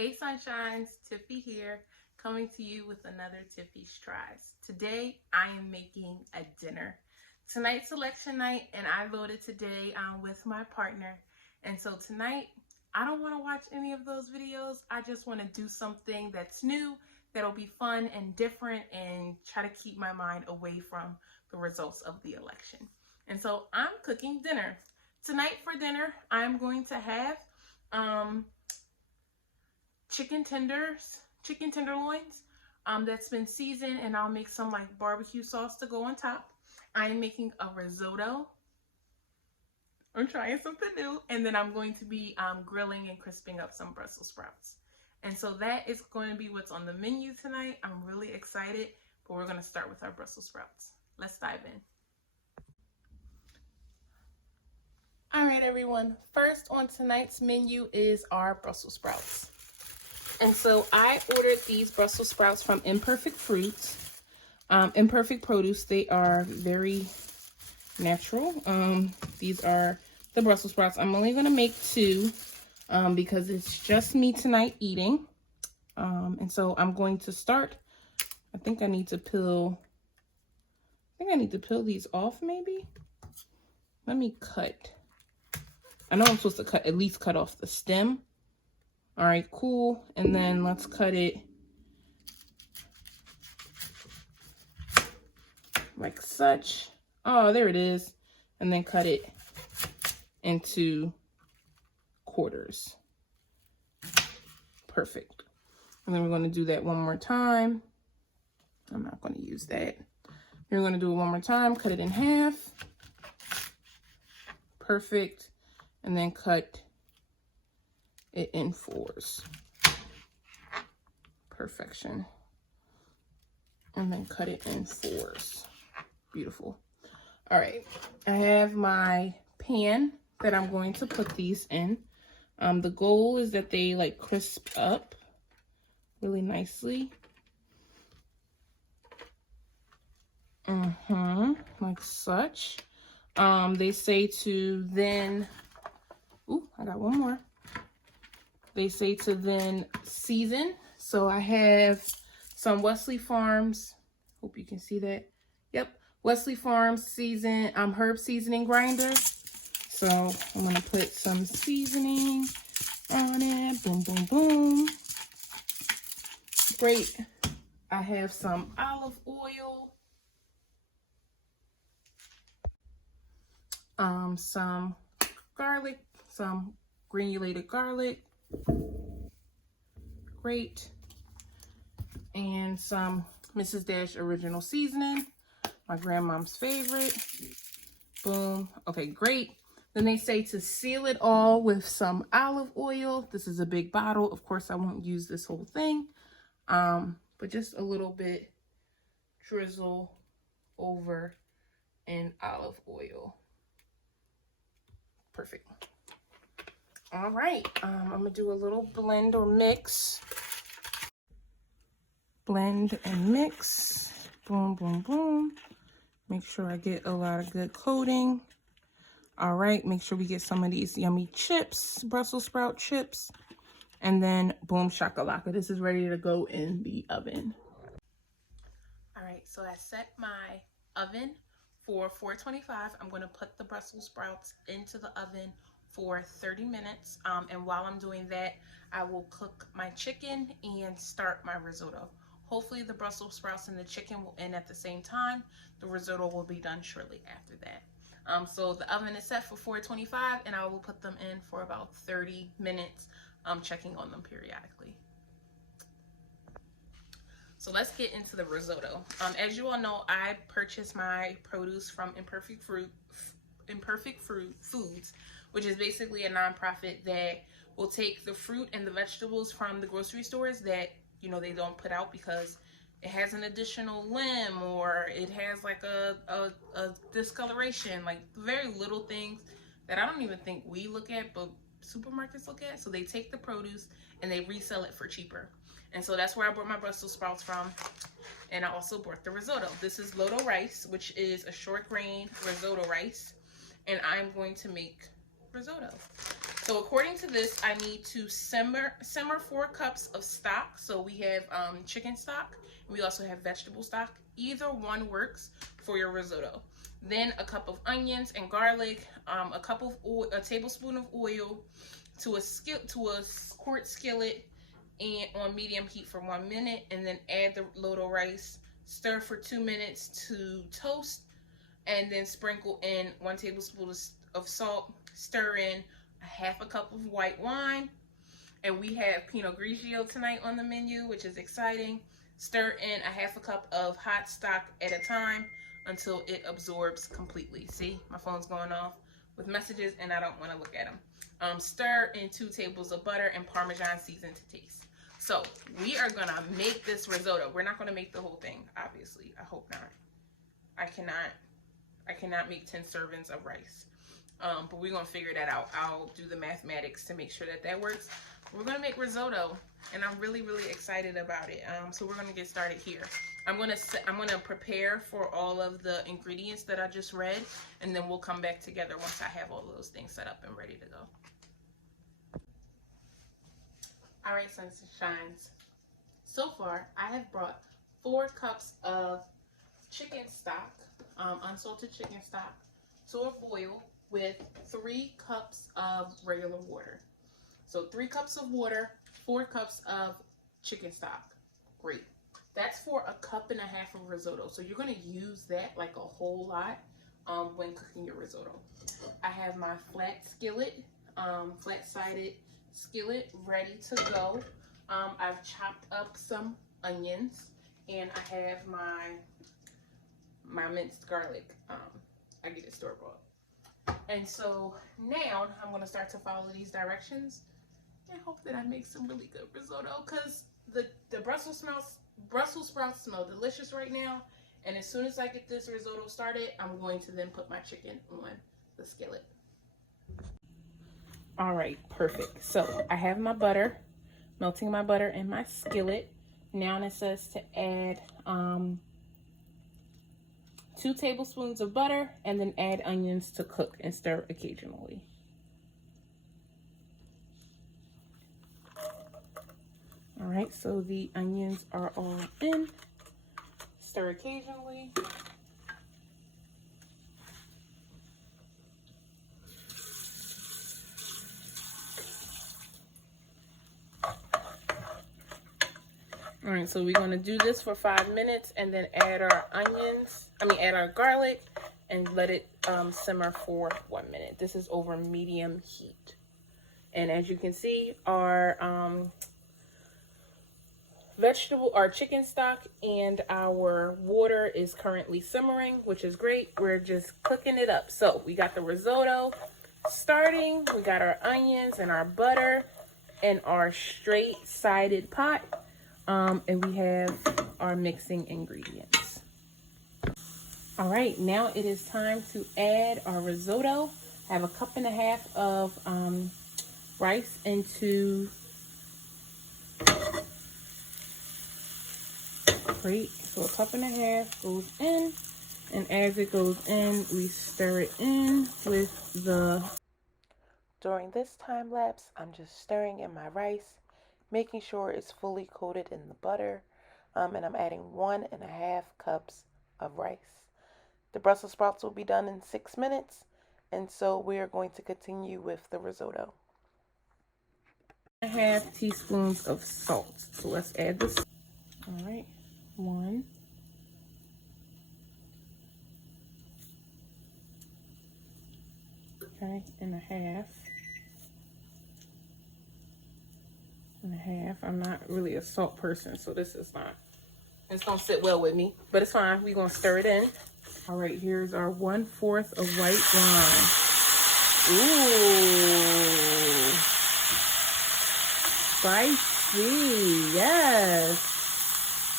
Hey Sunshines, Tiffy here, coming to you with another Tiffy Tries. Today I am making a dinner. Tonight's election night and I voted today with my partner. And so tonight I don't want to watch any of those videos. I just want to do something that's new, that'll be fun and different, and try to keep my mind away from the results of the election. And so I'm cooking dinner. Tonight for dinner I'm going to have chicken tenderloins that's been seasoned, and I'll make some like barbecue sauce to go on top. I'm making a risotto. I'm trying something new, and then I'm going to be grilling and crisping up some Brussels sprouts. And so that is going to be what's on the menu tonight. I'm really excited, but we're going to start with our Brussels sprouts. Let's dive in. All right, everyone. First on tonight's menu is our Brussels sprouts. And so I ordered these Brussels sprouts from Imperfect Produce. They are very natural. These are the Brussels sprouts. I'm only going to make two because it's just me tonight eating. And so I'm going to start. I think I need to peel these off maybe. Let me cut. I know I'm supposed to cut, at least cut off the stem. All right, cool. And then let's cut it like such. Oh, there it is. And then cut it into quarters. Perfect. And then we're going to do that one more time. I'm not going to use that. We're going to do it one more time. Cut it in half. Perfect. And then cut it in fours. Perfection. And then cut it in fours. Beautiful. All right, I have my pan that I'm going to put these in. The goal is that they like crisp up really nicely. Like such. They say to then, ooh, I got one more. They say to then season. So I have some Wesley Farms. Hope you can see that. Yep. Wesley Farms season, herb seasoning grinder. So I'm going to put some seasoning on it. Boom, boom, boom. Great. I have some olive oil. Some garlic, some granulated garlic. Great. And some Mrs. Dash original seasoning, my grandmom's favorite. Boom. Okay, great. Then they say to seal it all with some olive oil. This is a big bottle. Of course, I won't use this whole thing, but just a little bit drizzle over in olive oil. Perfect. All right, I'm gonna do a little blend or mix. Blend and mix. Boom, boom, boom. Make sure I get a lot of good coating. All right, make sure we get some of these yummy chips, Brussels sprout chips. And then boom shakalaka. This is ready to go in the oven. All right, so I set my oven for 425. I'm gonna put the Brussels sprouts into the oven for 30 minutes. And while I'm doing that, I will cook my chicken and start my risotto. Hopefully the Brussels sprouts and the chicken will end at the same time. The risotto will be done shortly after that. So the oven is set for 425 and I will put them in for about 30 minutes, checking on them periodically. So let's get into the risotto. As you all know, I purchased my produce from Imperfect Foods, which is basically a nonprofit that will take the fruit and the vegetables from the grocery stores that, you know, they don't put out because it has an additional limb or it has like a discoloration, like very little things that I don't even think we look at, but supermarkets look at. So they take the produce and they resell it for cheaper. And so that's where I bought my Brussels sprouts from. And I also bought the risotto. This is Loto rice, which is a short grain risotto rice. And I'm going to make risotto. So according to this, I need to simmer 4 cups of stock. So we have chicken stock, and we also have vegetable stock. Either one works for your risotto. Then a cup of onions and garlic, a cup of oil, a tablespoon of oil to a quart skillet, and on medium heat for 1 minute, and then add the loto rice. Stir for 2 minutes to toast, and then sprinkle in 1 tablespoon of salt. Stir in a half a cup of white wine, and we have Pinot Grigio tonight on the menu, which is exciting. Stir in a half a cup of hot stock at a time until it absorbs completely. See, my phone's going off with messages and I don't want to look at them. Stir in 2 tablespoons of butter and Parmesan seasoned to taste. So we are gonna make this risotto. We're not gonna make the whole thing, obviously. I hope not. I cannot make 10 servings of rice. But we're gonna figure that out. I'll do the mathematics to make sure that that works. We're gonna make risotto, and I'm really, really excited about it. So we're gonna get started here. I'm gonna prepare for all of the ingredients that I just read, and then we'll come back together once I have all of those things set up and ready to go. All right, suns and shines. So far, I have brought 4 cups of chicken stock, unsalted chicken stock, to a boil with 3 cups of regular water. So 3 cups of water, 4 cups of chicken stock. Great. That's for a cup and a half of risotto. So you're going to use that like a whole lot when cooking your risotto. I have my flat skillet, flat-sided skillet ready to go. I've chopped up some onions, and I have my minced garlic. I get it store-bought. And so now I'm going to start to follow these directions and hope that I make some really good risotto, because the Brussels sprouts smell delicious right now. And as soon as I get this risotto started, I'm going to then put my chicken on the skillet. All right, perfect. So I have my butter, melting my butter in my skillet. Now it says to add 2 tablespoons of butter, and then add onions to cook and stir occasionally. All right, so the onions are all in. Stir occasionally. All right, so we're going to do this for 5 minutes and then add our add our garlic and let it simmer for 1 minute. This is over medium heat. And as you can see, our chicken stock and our water is currently simmering, which is great. We're just cooking it up. So we got the risotto starting. We got our onions and our butter in our straight-sided pot. And we have our mixing ingredients. All right, now it is time to add our risotto. I have a cup and a half of rice into, great, so a cup and a half goes in, and as it goes in, we stir it in with the... During this time lapse, I'm just stirring in my rice, making sure it's fully coated in the butter, and I'm adding 1.5 cups of rice. The Brussels sprouts will be done in 6 minutes, and so we are going to continue with the risotto. 1/2 teaspoons of salt. So let's add this. All right, 1. Okay, and a half. And a half. I'm not really a salt person, so this don't sit well with me, but it's fine. We're gonna stir it in. All right, here's our 1/4 of white wine. Ooh, spicy, yes.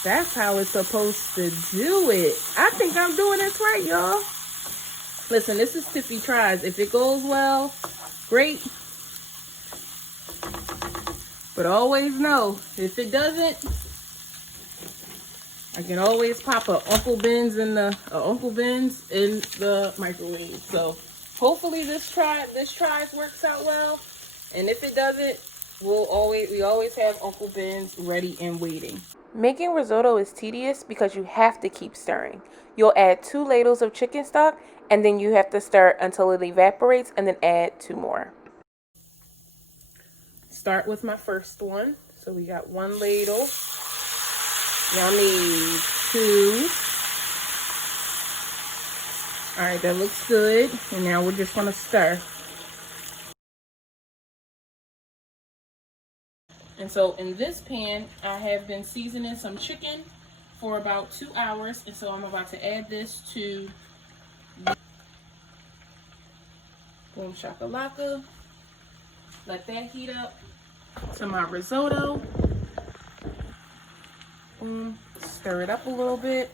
That's how it's supposed to do it. I think I'm doing this right, y'all. Listen, this is Tiffy Tries. If it goes well, great. But always know, if it doesn't, I can always pop a Uncle Ben's in the microwave. So hopefully this tries works out well. And if it doesn't, we always have Uncle Ben's ready and waiting. Making risotto is tedious because you have to keep stirring. You'll add 2 ladles of chicken stock and then you have to stir until it evaporates and then add 2 more. Start with my first one. So we got 1 ladle. Yummy. 2. All right, that looks good. And now we're just gonna stir. And so in this pan, I have been seasoning some chicken for about 2 hours. And so I'm about to add this to boom shakalaka. Let that heat up to my risotto. Boom. Stir it up a little bit.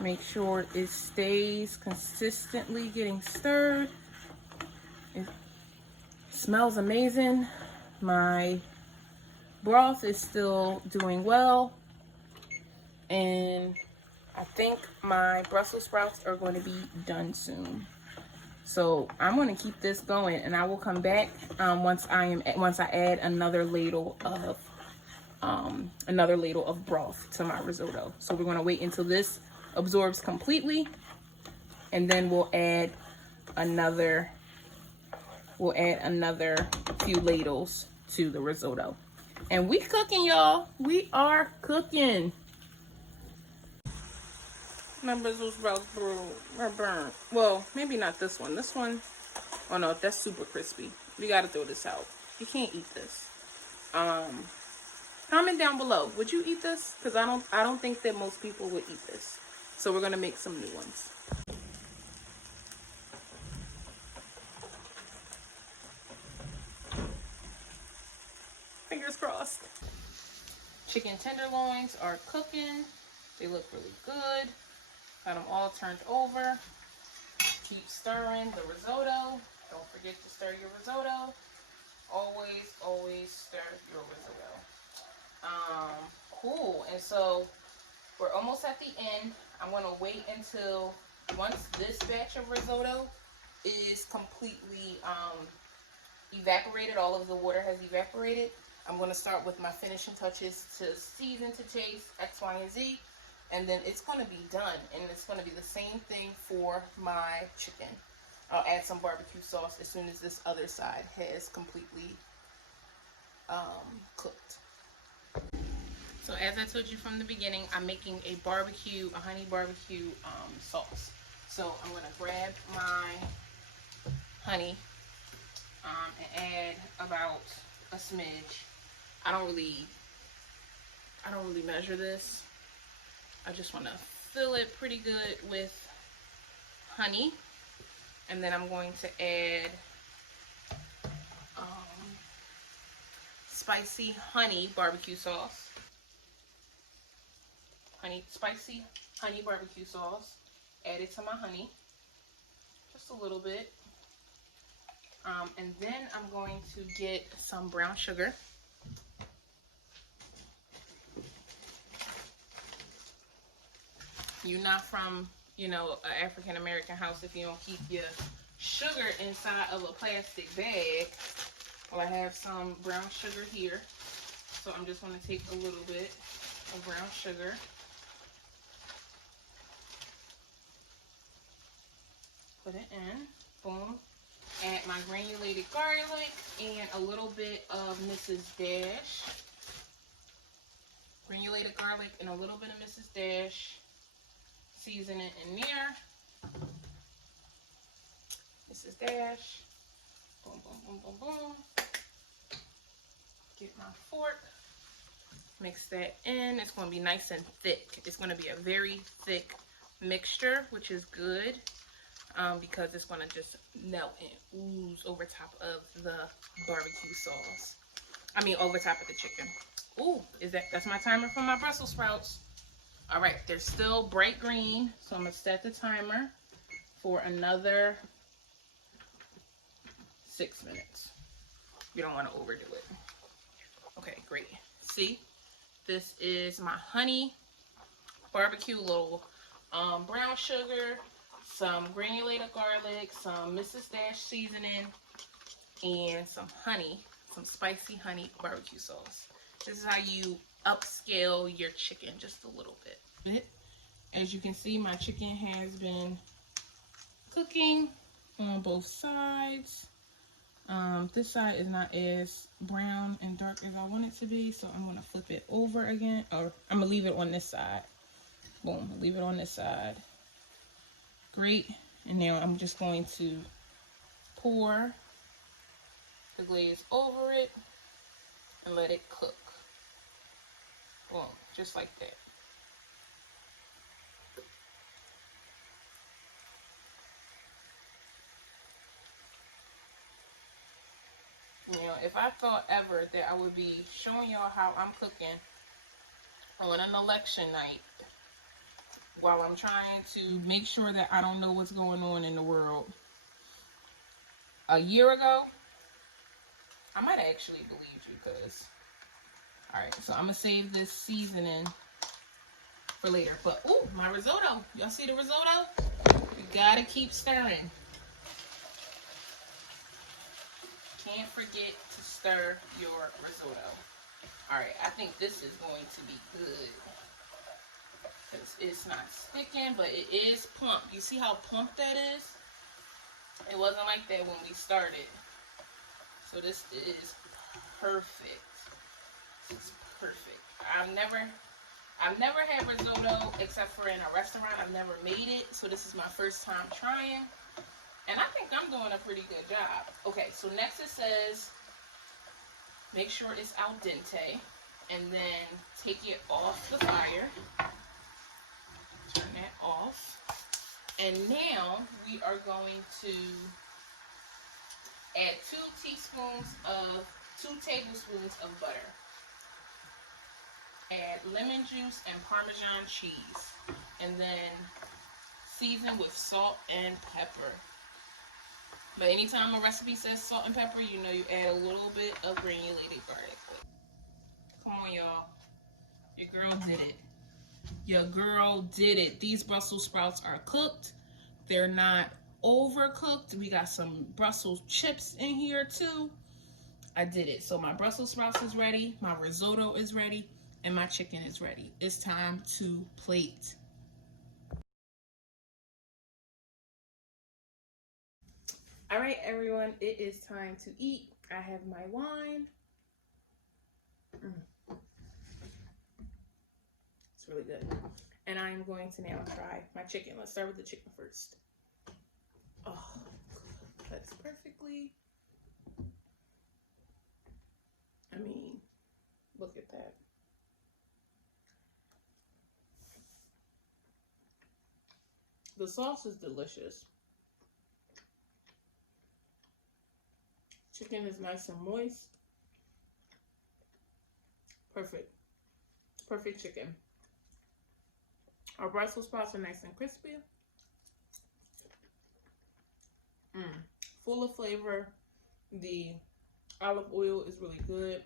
Make sure it stays consistently getting stirred. It smells amazing. My broth is still doing well. And I think my Brussels sprouts are going to be done soon. So I'm going to keep this going, and I will come back once I add another ladle of broth to my risotto. So we're going to wait until this absorbs completely, and then we'll add another few ladles to the risotto. And we cooking, y'all. We are cooking. My Brussels sprouts are burnt. Well, maybe not this one. This one, oh no, that's super crispy. We gotta throw this out. You can't eat this. Comment down below. Would you eat this? Because I don't think that most people would eat this. So we're gonna make some new ones. Fingers crossed. Chicken tenderloins are cooking. They look really good. Got them all turned over. Keep stirring the risotto. Don't forget to stir your risotto. Always, always stir your risotto. Cool. And so we're almost at the end. I'm going to wait until once this batch of risotto is completely evaporated, all of the water has evaporated, I'm going to start with my finishing touches to season to taste, X, Y, and Z. And then it's going to be done. And it's going to be the same thing for my chicken. I'll add some barbecue sauce as soon as this other side has completely cooked. So as I told you from the beginning, I'm making a honey barbecue sauce. So I'm going to grab my honey and add about a smidge. I don't really measure this. I just want to fill it pretty good with honey. And then I'm going to add spicy honey barbecue sauce. Spicy honey barbecue sauce. Add it to my honey. Just a little bit. And then I'm going to get some brown sugar. You're not from, an African American house if you don't keep your sugar inside of a plastic bag. Well, I have some brown sugar here. So I'm just going to take a little bit of brown sugar. Put it in. Boom. Add my granulated garlic and a little bit of Mrs. Dash. Granulated garlic and a little bit of Mrs. Dash. Season it in there. Mrs. Dash. Boom, boom, boom, boom, boom. Get my fork. Mix that in. It's going to be nice and thick. It's going to be a very thick mixture, which is good because it's going to just melt and ooze over top of the barbecue sauce. Over top of the chicken. Ooh, that's my timer for my Brussels sprouts. All right, they're still bright green, so I'm going to set the timer for another 6 minutes. You don't want to overdo it. Okay, great. See, this is my honey barbecue, little brown sugar, some granulated garlic, some Mrs. Dash seasoning, and some honey, some spicy honey barbecue sauce. This is how you upscale your chicken just a little bit. As you can see, my chicken has been cooking on both sides. This side is not as brown and dark as I want it to be, so I'm gonna flip it over again, or I'm gonna leave it on this side. Boom, leave it on this side. Great. And now I'm just going to pour the glaze over it and let it cook. Boom, just like that. You know, if I thought ever that I would be showing y'all how I'm cooking on an election night while I'm trying to make sure that I don't know what's going on in the world a year ago, I might actually believe you, because alright, so I'm gonna save this seasoning for later. But ooh, my risotto. Y'all see the risotto? You gotta keep stirring. Can't forget to stir your risotto. Alright, I think this is going to be good. Because it's not sticking, but it is plump. You see how plump that is? It wasn't like that when we started. So this is perfect. This is perfect. I've never had risotto except for in a restaurant. I've never made it. So this is my first time trying. And I think I'm doing a pretty good job. Okay, so next it says, make sure it's al dente. And then take it off the fire. Turn that off. And now we are going to add 2 tablespoons of butter. Add lemon juice and Parmesan cheese. And then season with salt and pepper. But anytime a recipe says salt and pepper, you know you add a little bit of granulated garlic. Come on, y'all. Your girl did it. Your girl did it. These Brussels sprouts are cooked. They're not overcooked. We got some Brussels chips in here too. I did it. So my Brussels sprouts is ready. My risotto is ready. And my chicken is ready. It's time to plate. All right, everyone. It is time to eat. I have my wine. It's really good. And I am going to now try my chicken. Let's start with the chicken first. Oh, that's perfectly. I mean, look at that. The sauce is delicious. Chicken is nice and moist. Perfect. Perfect chicken. Our Brussels sprouts are nice and crispy. Full of flavor. The olive oil is really good.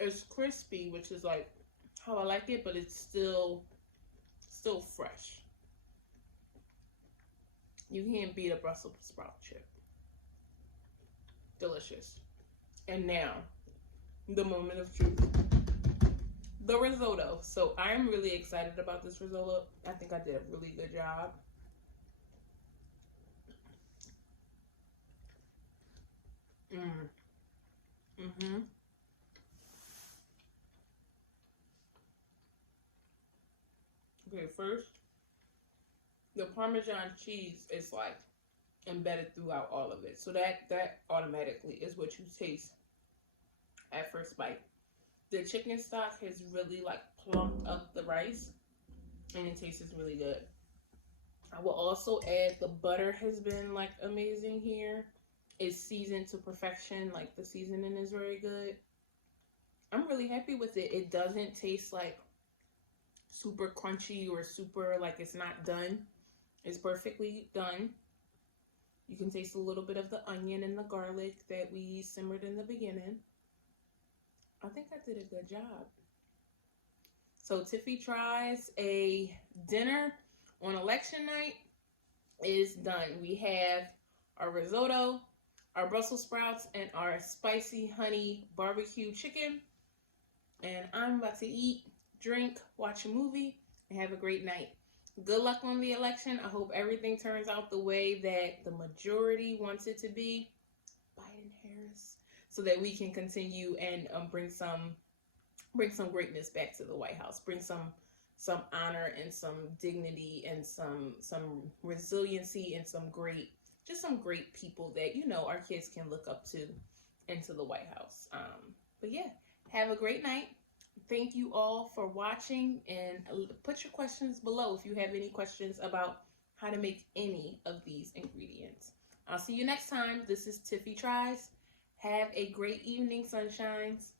It's crispy, which is like how I like it, but it's still fresh. You can't beat a Brussels sprout chip. Delicious. And now, the moment of truth. The risotto. So I'm really excited about this risotto. I think I did a really good job. Okay, first, the Parmesan cheese is like embedded throughout all of it. So that automatically is what you taste at first bite. The chicken stock has really like plumped up the rice and it tastes really good. I will also add the butter has been like amazing here. It's seasoned to perfection. Like the seasoning is very good. I'm really happy with it. It doesn't taste like super crunchy or super like it's not done. It's perfectly done. You can taste a little bit of the onion and the garlic that we simmered in the beginning. I think I did a good job. So Tiffy Tries, a dinner on election night is done. We have our risotto, our Brussels sprouts, and our spicy honey barbecue chicken. And I'm about to eat, drink, watch a movie, and have a great night. Good luck on the election. I hope everything turns out the way that the majority wants it to be. Biden Harris, so that we can continue and bring some greatness back to the White House. Bring some honor and some dignity and some resiliency and some great people that, you know, our kids can look up to into the White House. But yeah, have a great night. Thank you all for watching, and put your questions below if you have any questions about how to make any of these ingredients. I'll see you next time. This is Tiffy Tries. Have a great evening, sunshines.